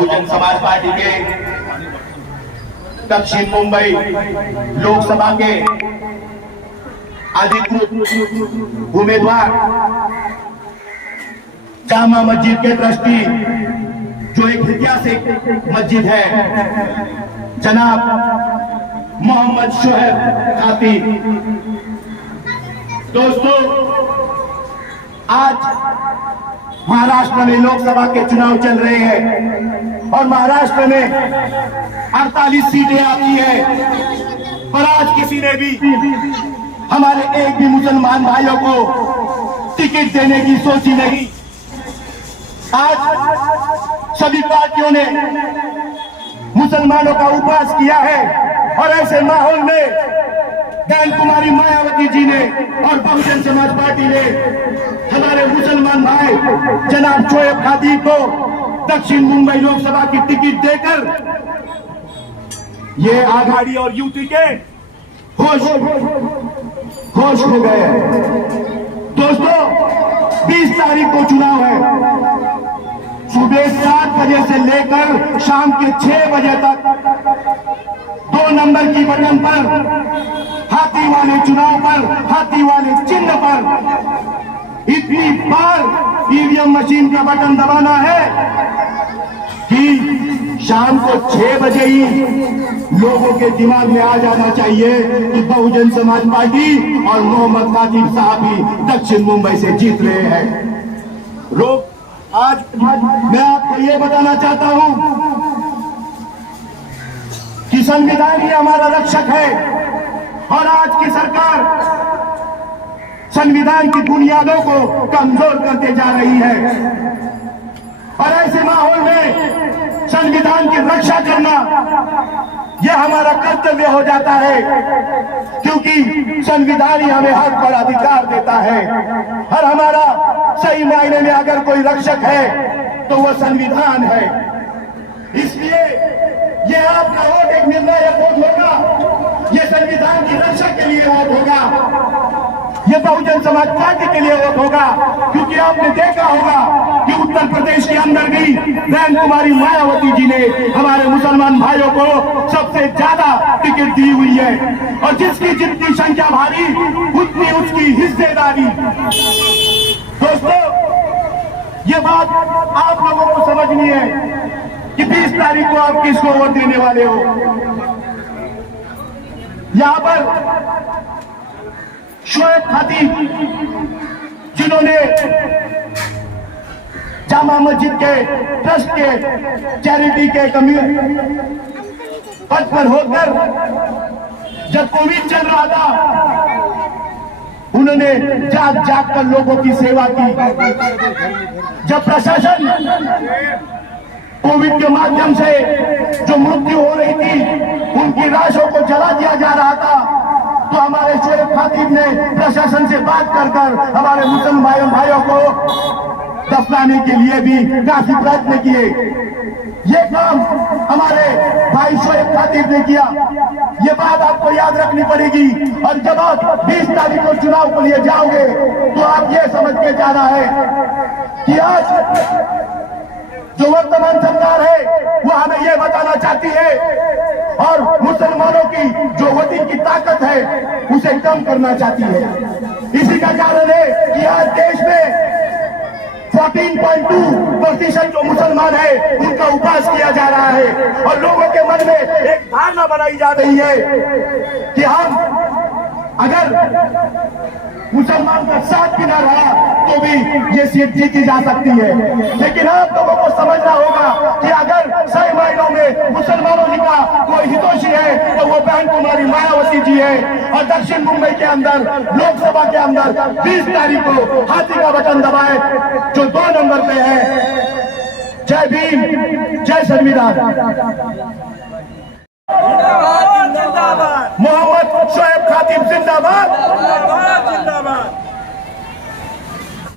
Bahujan Samaj party के दक्षिण मुंबई लोकसभा के अधिकृत उम्मीदवार जामा मस्जिद के ट्रस्टी, जो एक ऐतिहासिक मस्जिद है, जनाब मोहम्मद शोएब खातिब। दोस्तों, आज महाराष्ट्र में लोकसभा के चुनाव चल रहे हैं और महाराष्ट्र में 48 सीटें आती है, पर आज किसी ने भी हमारे एक भी मुसलमान भाइयों को टिकट देने की सोची नहीं। आज सभी पार्टियों ने मुसलमानों का उपवास किया है और ऐसे माहौल में बहन कुमारी मायावती जी ने और बहुजन समाज पार्टी ने हमारे मुसलमान भाई जनाब शोएब खातिब को दक्षिण मुंबई लोकसभा की टिकट देकर ये आघाड़ी और यूटी के होश हो गए हैं। दोस्तों, 20 तारीख को चुनाव है। सुबह 7 बजे से लेकर शाम के 6 बजे तक 2 नंबर की बटन पर, हाथी वाले चुनाव पर, हाथी वाले चिन्ह पर इतनी बार ईवीएम मशीन का बटन दबाना है कि शाम को 6 बजे ही लोगों के दिमाग में आ जाना चाहिए कि बहुजन समाज पार्टी और मोहम्मद खातिब साहब ही दक्षिण मुंबई से जीत रहे हैं। लोग आज मैं आपको ये बताना चाहता हूं कि संविधान ही हमारा रक्षक है और आज की सरकार संविधान की बुनियादों को कमजोर करते जा रही है और ऐसे माहौल में संविधान की रक्षा करना यह हमारा कर्तव्य हो जाता है, क्योंकि संविधान ही हमें हक और अधिकार देता है और हमारा सही मायने में अगर कोई रक्षक है तो वह संविधान है। इसलिए यह आपका वोट एक निर्णायक वोट होगा, यह संविधान की रक्षा के लिए वोट होगा, यह बहुजन समाज पार्टी के लिए वोट होगा, क्योंकि आपने देखा होगा कि उत्तर प्रदेश के अंदर भी बहन कुमारी मायावती जी ने हमारे मुसलमान भाइयों को सबसे ज्यादा टिकट दी हुई है और जिसकी जितनी संख्या भारी उतनी उसकी हिस्सेदारी। दोस्तों, ये बात आप लोगों को समझनी है कि 20 तारीख को आप किसको वोट देने वाले हो। यहां पर शोएब खातिब, जिन्होंने जामा मस्जिद के ट्रस्ट के चैरिटी के पद पर होकर जब कोविड चल रहा था, उन्होंने जाग जाग कर लोगों की सेवा की। जब प्रशासन कोविड के माध्यम से जो मृत्यु हो रही थी उनकी लाशों को जला दिया जा रहा था, तो हमारे शोएब खातिब ने प्रशासन से बात कर हमारे मुसलमान भाइयों को दफनाने के लिए भी काफी प्रयत्न किए। ये काम हमारे भाई शोएब खातिब ने किया, ये बात आपको याद रखनी पड़ेगी। और जब आप 20 तारीख को चुनाव के लिए जाओगे तो आप ये समझ के जाना है कि आज जो वर्तमान सरकार है वो हमें ये बताना चाहती है और मुसलमानों की जो वोटिंग की ताकत है उसे कम करना चाहती है। इसी का कारण है कि आज देश में 14.2% जो मुसलमान है उनका उपवास किया जा रहा है और लोगों के मन में एक धारणा बनाई जा रही है कि हम अगर मुसलमान का साथ भी ना रहा तो भी ये सीट जीती जा सकती है। लेकिन आप लोगों को समझना होगा कि अगर सही मायनों में मुसलमानों का कोई हितोषी है तो वो बहन कुमारी मायावती जी है। और दक्षिण मुंबई के अंदर लोकसभा के अंदर 20 तारीख को हाथी का बटन दबाए जो 2 नंबर पे है। जय भीम, जय संविधान। मोहम्मद शोएब खातिब जिंदाबाद।